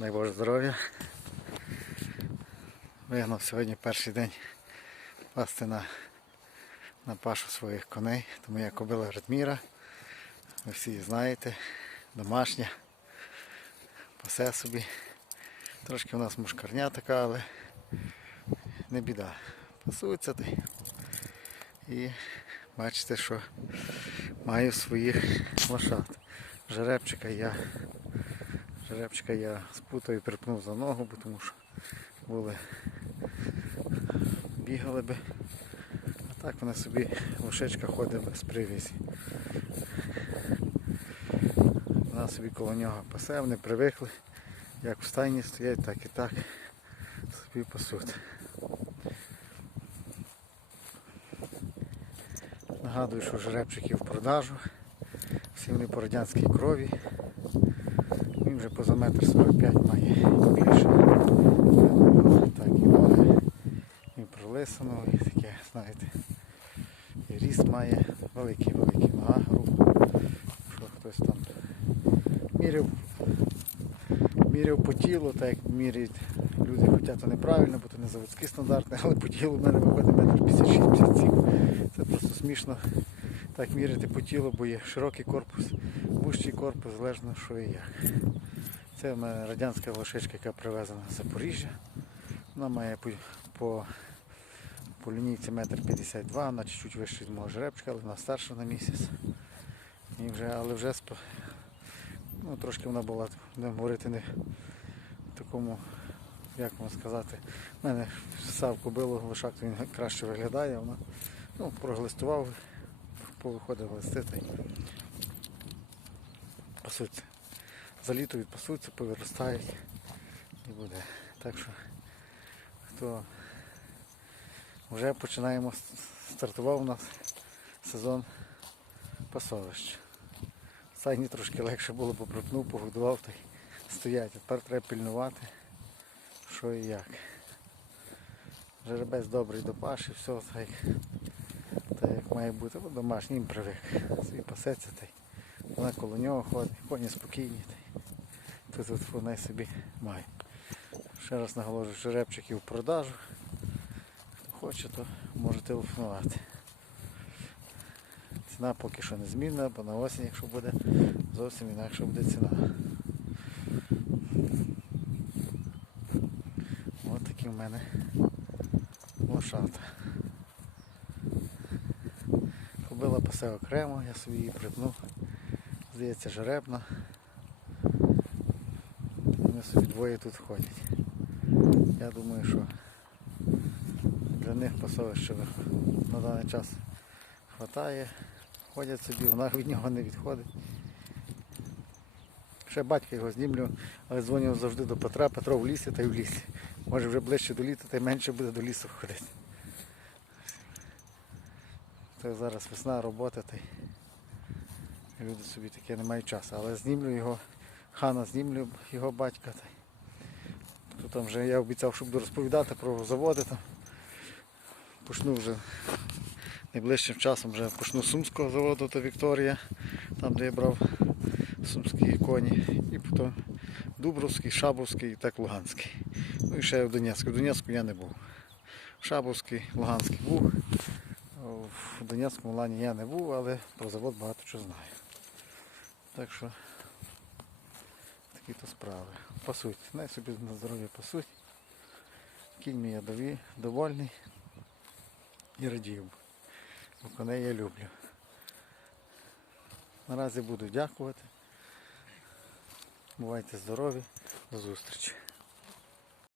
Дай Боже здоров'я. Вигнав сьогодні перший день пасти на, на пашу своїх коней. Тому я кобила Редміра. Ви всі її знаєте. Домашня. Пасе собі. Трошки у нас мушкарня така, але не біда. Пасується ти. І бачите, що маю своїх лошад. Жеребчика я Жеребчика я спутав і припнув за ногу, бо тому що були бігали би. А так вона собі лошечка ходить без привізі. Вона собі коло нього пасе, вони привикли. Як в стайні стоять, так і так собі пасуть. Нагадую, що жеребчики в продажу. Всі вони по радянській крові. Він вже поза метр 45 має більше. Так, і ноги, і пролисано, і таке, знаєте, і ріст має, великий великий нога, руку. Що хтось там міряв, міряв по тілу, так як міряють люди, хоча то неправильно, бо то не заводські стандарти, але по тілу в мене виходить метр 56-57. Це просто смішно так міряти по тілу, бо є широкий корпус, корпус, залежно що і як. Це в мене радянська лошичка, яка привезена з Запоріжжя. Вона має по, по, по лінійці метр 52, вона чуть-чуть вища від мого жеребчика, але вона старша на місяць. І вже, але вже ну, трошки вона була, будемо говорити, не в такому, як вам сказати, в мене сав кобилу лошак, він краще виглядає, вона ну, проглистував, повиходив глисти та й пасуться. За літо відпасуться, повиростають і буде. Так що хто вже починаємо стартував у нас сезон пасовищ. Сайні трошки легше було, поприпнув, погодував та й стоять. Тепер треба пільнувати, що і як. Жеребець добрий до паші, все так, так як має бути, домашній привик. Собі пасеться та вона коло нього ходить, коні спокійні. Тут, тут вона собі має. Ще раз наголошую, жеребчиків в продажу. Хто хоче, то може телефонувати. Ціна поки що не змінна, бо на осінь, якщо буде, зовсім інакше буде ціна. Ось такі в мене лошата. Кобила пасе окремо, я собі її припнув. Здається, жеребна. Вони собі двоє тут ходять. Я думаю, що для них пасовища на даний час хватає. Ходять собі, вона від нього не відходить. Ще батька його знімлю, але дзвонив завжди до Петра, Петро в лісі та й в лісі. Може вже ближче до літа, та й менше буде до лісу ходити. То зараз весна, робота, та й люди собі таке не мають часу. Але знімлю його, хана знімлю його батька. Тут там вже я обіцяв, що буду розповідати про заводи там. Почну вже найближчим часом вже почну з Сумського заводу то Вікторія, там де я брав сумські коні. І потім Дубровський, Шабовський і так Луганський. Ну і ще в Донецьку. В Донецьку я не був. Шабовський, Луганський був. В Донецькому лані я не був, але про завод багато чого знаю. Так що такі то справи. Пасуть. Най собі на здоров'я пасуть. Кінь мій я дові- довольний і радію. Бо коней я люблю. Наразі буду дякувати. Бувайте здорові. До зустрічі.